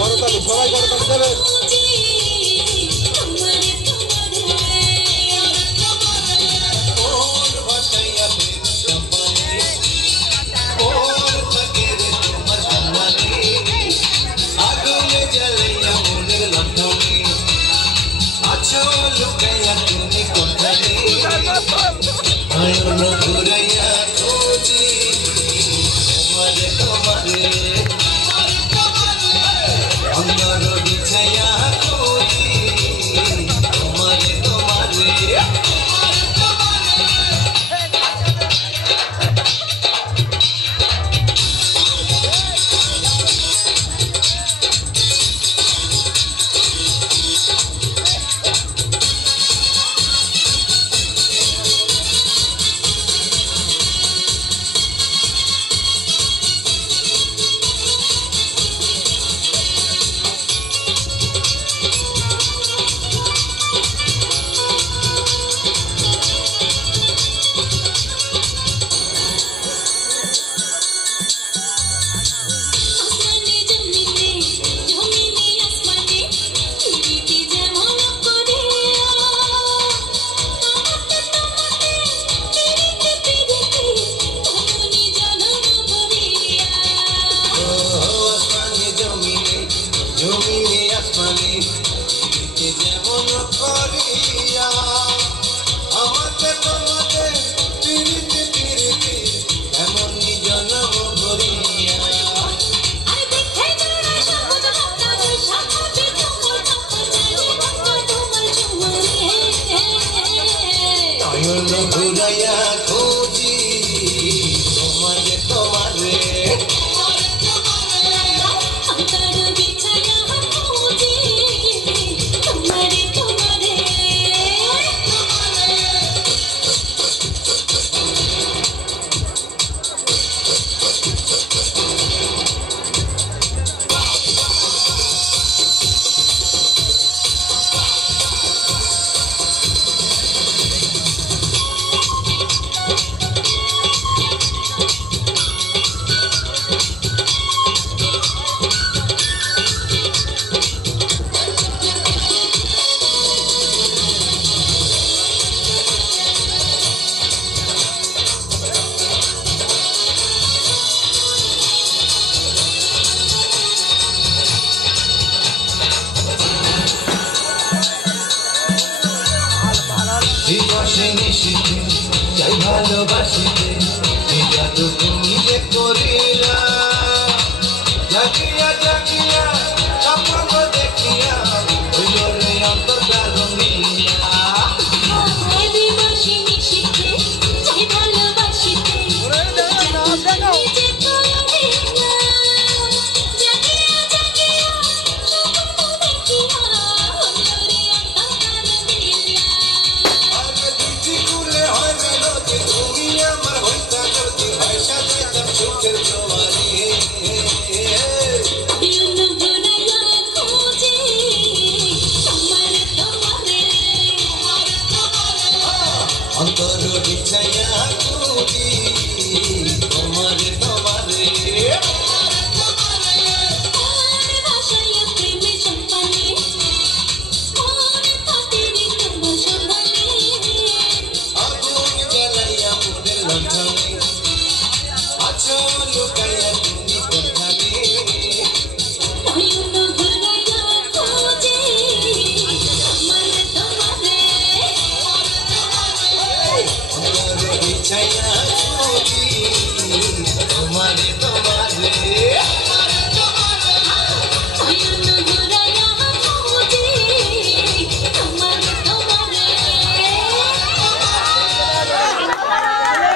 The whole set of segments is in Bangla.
করতালি সবাই করতালি দেবেন।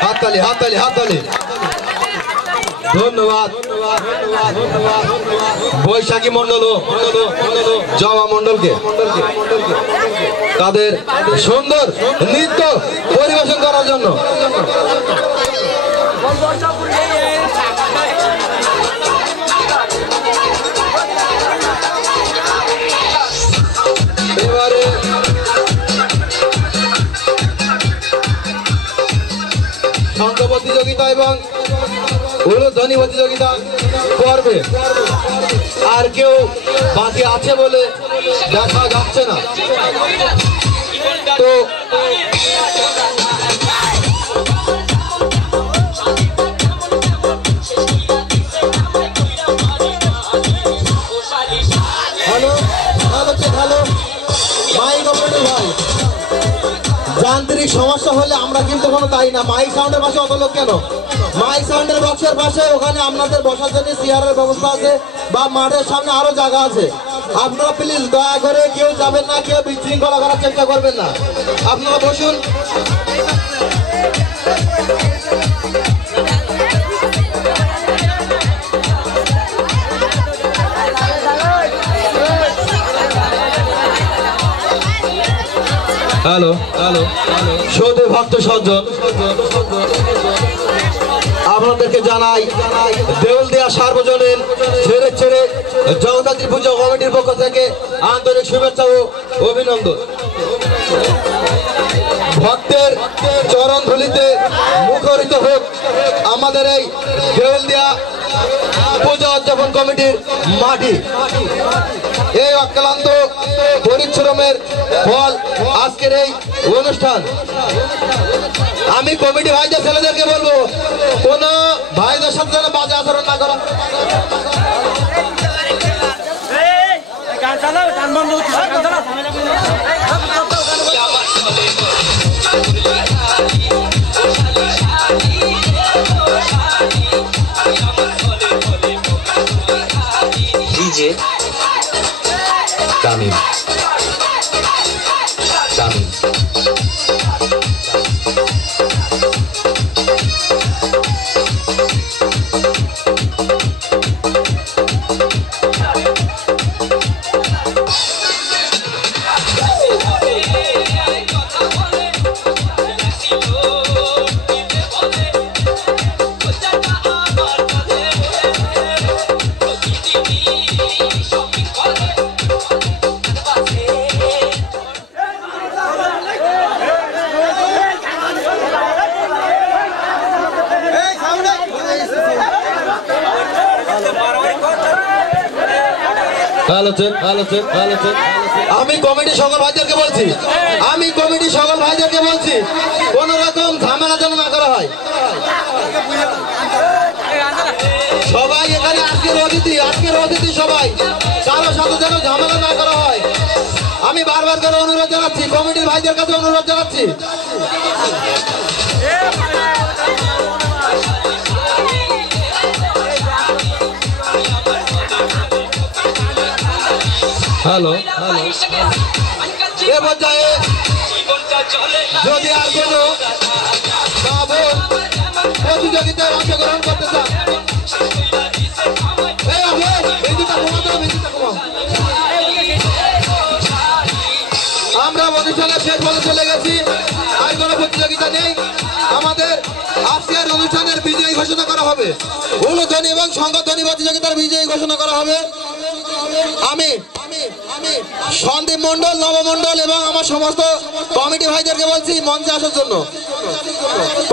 হাততালি হাততালি হাততালি ধন্যবাদ বৈশাখী মন্ডল জমা মন্ডলকে তাদের সুন্দর নৃত্য পরিবেশন করার জন্য এবারে শঙ্খ প্রতিযোগিতা এবং উলুধ্বনি প্রতিযোগিতা করবে। আর কেউ বাকি আছে বলে দেখা যাচ্ছে না। তো হ্যালো হ্যালো মাইক অপারেটর ভাই, যান্ত্রিক সমস্যা হলে আমরা কিন্তু কোনো দায়ী না। মাইক সাউন্ডের পাশে অত লোক কেন? মাইক সাউন্ডের বক্সের পাশে ওখানে আপনাদের বসার জন্য চেয়ারের ব্যবস্থা আছে, বা মাঠের সামনে আরো জায়গা আছে। আপনারা প্লিজ দয়া করে কেউ যাবেন না, কেউ বিশৃঙ্খলা করার চেষ্টা করবেন না, আপনারা বসুন। হ্যালো হ্যালো সৌদি ভক্ত সজ্জন, আপনাদেরকে জানাই দেউলদিয়া সার্বজনীন ছেড়ে জগদ্ধাত্রী পুজো কমিটির পক্ষ থেকে আন্তরিক শুভেচ্ছা ও অভিনন্দন। ভক্তের চরণ ধুলিতে মুখরিত হোক আমাদের এই দেউলদিয়া পূজা উদযাপন কমিটির মাটি। এই অক্লান্ত পরিশ্রমের ফল আজকের এই অনুষ্ঠান। আমি কমিটি ভাইদের ছেলেদেরকে বলবো, কোন ভাইদের সাথে যেন বাজে আচরণ না করা। ডিজে তামিম আমি কমিটির সকল ভাইদেরকে বলছি, কোন রকম ঝামেলা যেন না করা হয়। সবাই এখানে আজকের অতিথি সবাই, কারোর সাথে যেন ঝামেলা না করা হয়। আমি বারবার করে অনুরোধ জানাচ্ছি, কমিটির ভাইদের কাছে অনুরোধ জানাচ্ছি। হ্যালো এ পর্যায়ে যদি আর কোনো প্রতিযোগিতায় অংশগ্রহণ করতে চান, আমরা অনুষ্ঠানের শেষ পর্যন্ত চলে গেছি। আর কোনো প্রতিযোগিতা নেই। আমাদের আজকের অনুষ্ঠানের বিজয়ী ঘোষণা করা হবে, উলুধ্বনি এবং সংগঠনী প্রতিযোগিতার বিজয়ী ঘোষণা করা হবে। আমি সন্দীপ মন্ডল, নবমন্ডল এবং আমার সমস্ত কমিটি ভাইদেরকে বলছি মঞ্চে আসার জন্য।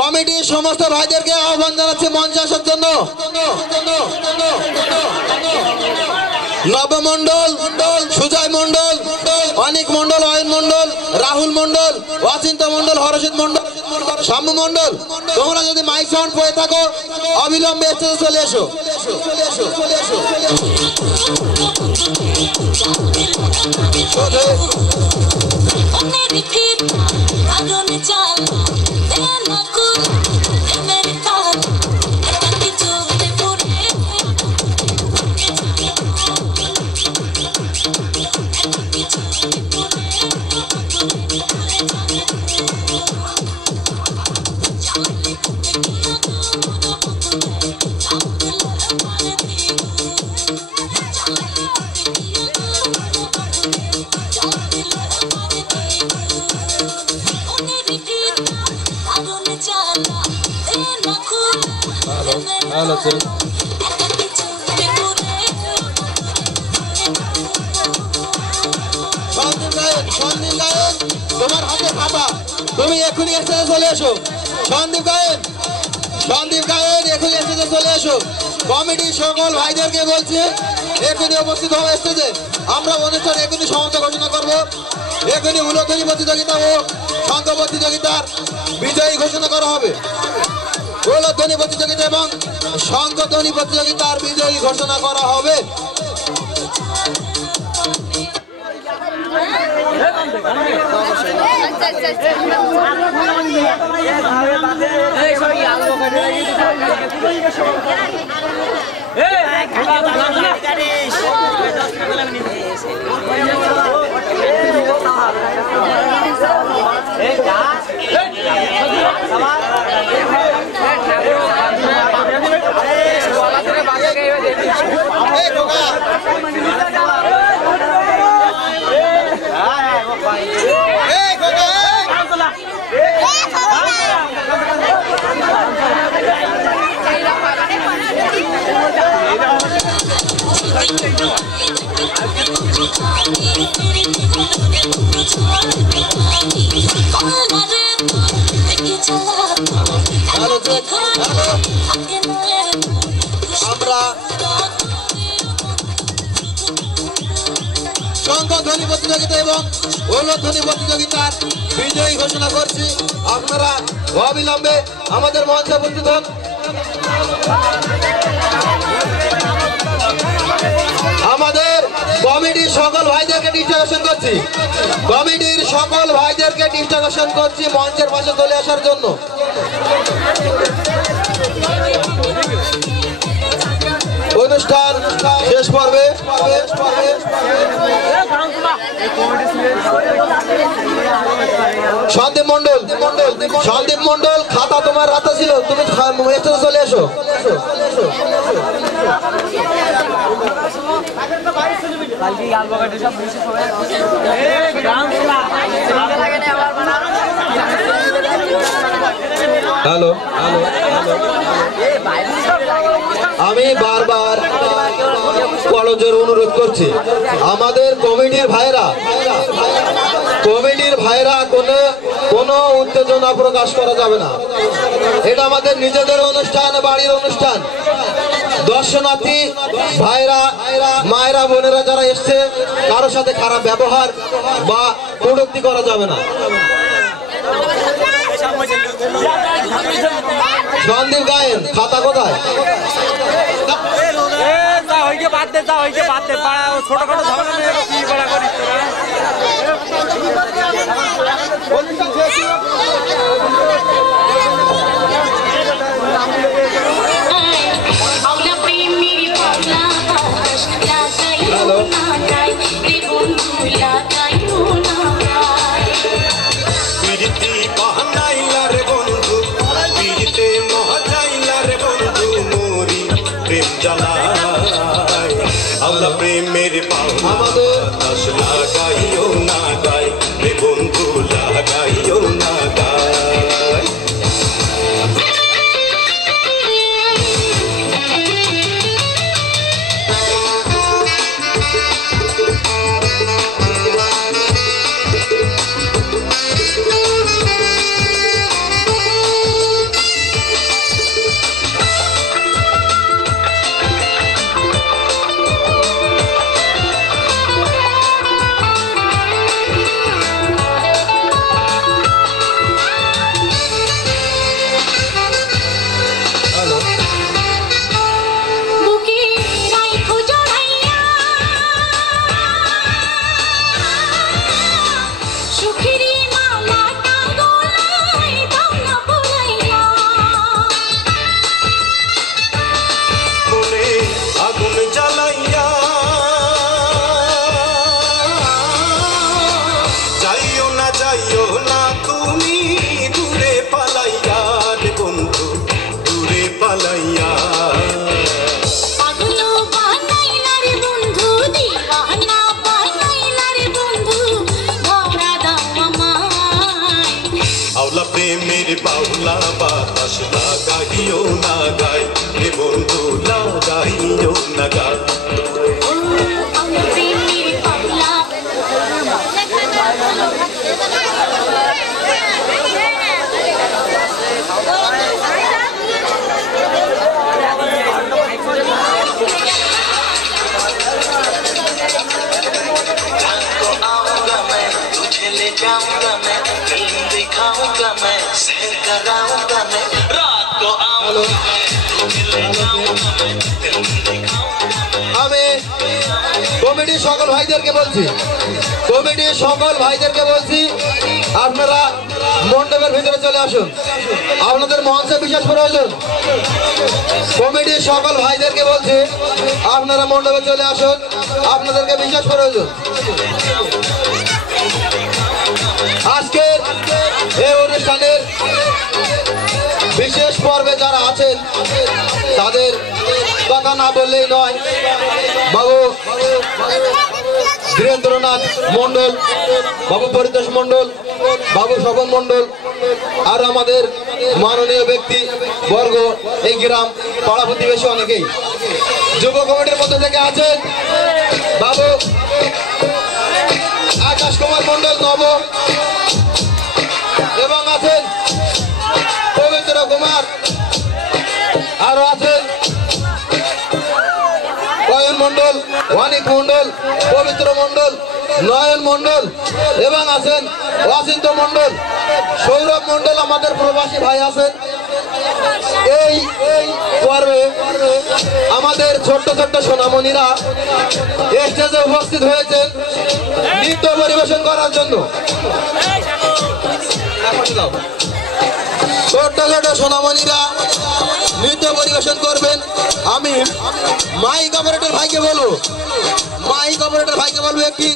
কমিটির সমস্ত ভাইদেরকে আহ্বান জানাচ্ছি মঞ্চে আসার জন্য। নবমন্ডল, সুজয় মন্ডল, অনিক মন্ডল, অয়ন মন্ডল, রাহুল মন্ডল, অচিন্ত মন্ডল, হরষিত মন্ডল, শাম্য মন্ডল, তোমরা যদি মাইক সাউন্ড পেয়ে থাকো অবিলম্বে স্টেজে চলে এসো। তোমার হাতে খাতা, তুমি এক্ষুনি স্টেজে চলে এসো। সন্দীপ গায়েন, সন্দীপ গায়েন এখনই স্টেজে চলে এসো। কমিটির সকল ভাইদেরকে বলছি এখনই উপস্থিত হওয়া স্টেজে। আমরা অনুষ্ঠান এখনই সমাপ্ত ঘোষণা করবো। এখনই উলধ্বনি প্রতিযোগিতা ও শঙ্খ প্রতিযোগিতার বিজয়ী ঘোষণা করা হবে। উলধ্বনি প্রতিযোগিতা এবং শঙ্খধ্বনি প্রতিযোগিতার বিজয়ী ঘোষণা করা হবে। আমরা শঙ্খধ্বনি প্রতিযোগিতা এবং উলধ্বনি প্রতিযোগিতার বিজয়ী ঘোষণা করছি। আপনারা অবিলম্বে আমাদের মঞ্চে উপস্থিত হন। আমাদের কমিটির সকল ভাইদেরকে ডিস্ট্রিবিউশন করছি। কমিটির সকল ভাইদেরকে ডিস্ট্রিবিউশন করছি মঞ্চের পাশে চলে আসার জন্য। অনুষ্ঠান শেষ পর্বে সন্দীপ মন্ডল খাতা তোমার রাতে ছিল, তুমি চলে এসো। হ্যালো, আমি বারবার কলেজের অনুরোধ করছি, আমাদের কমিটির ভাইরা কোনো উত্তেজনা প্রকাশ করা যাবে না। এটা আমাদের নিজেদের অনুষ্ঠান, বাড়ির অনুষ্ঠান। দর্শনার্থী ভাইরা, মায়েরা, বোনেরা যারা এসছে কারোর সাথে খারাপ ব্যবহার বা কটূক্তি করা যাবে না। সন্দীপ গায়েন খাতা কোথায়? ছোটখাটো ঝামেলা করিস প্রেমের আমাদের লাগাইও না গাই রে বন্ধু, লাগাইও না গাই। ভালো। আমি কমিটির সকল ভাইদেরকে বলছি আপনারা মণ্ডপের ভিতরে চলে আসুন, আপনাদের মঞ্চে বিশেষ প্রয়োজন। কমিটির সকল ভাইদেরকে বলছি আপনারা মণ্ডপে চলে আসুন, আপনাদেরকে বিশেষ প্রয়োজন। আজকের এই অনুষ্ঠানের বিশেষ পর্বে যারা আছেন তাদের কথা না বললেই নয়। বাবু ধীরেন্দ্রনাথ মণ্ডল, বাবু পরিতোষ মণ্ডল, বাবু স্বপন মণ্ডল, আর আমাদের মাননীয় ব্যক্তি বর্গ, এই গ্রাম পাড়া প্রতিবেশী অনেকেই। যুব কমিটির মধ্যে থেকে আছেন বাবু আকাশ কুমার মণ্ডল নব, এবং আছেন পবিত্র কুমার, আরো আছেন অয়ন মণ্ডল, ওয়ানিক মণ্ডল, পবিত্র মণ্ডল, নয়ন মণ্ডল, এবং আছেন ওয়াসিন্ত মণ্ডল, সৌরভ মণ্ডল, আমাদের প্রবাসী ভাই আছেন। এই পর্বে আমাদের ছোট্ট ছোট্ট সোনামণিরা স্টেজে উপস্থিত হয়েছেন নৃত্য পরিবেশন করার জন্য। ছোট্ট ছোট্ট সোনামণিরা নৃত্য পরিবেশন করবেন। আমি মাইক অপারেটর ভাইকে বলবো একটি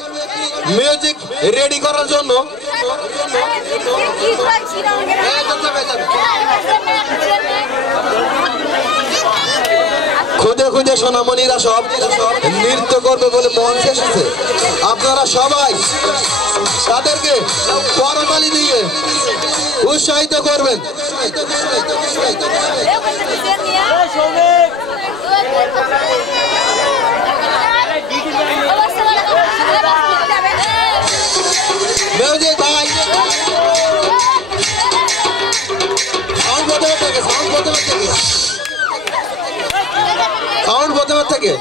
মিউজিক রেডি করার জন্য। খুদে খুদে সোনামণিরা সব নৃত্য করবে বলে মঞ্চে এসেছে। আপনারা সবাই তাদেরকে করতালি দিয়ে উৎসাহিত করবেন। মিউজিক ভাই, সাউন্ড প্রথমে থেকে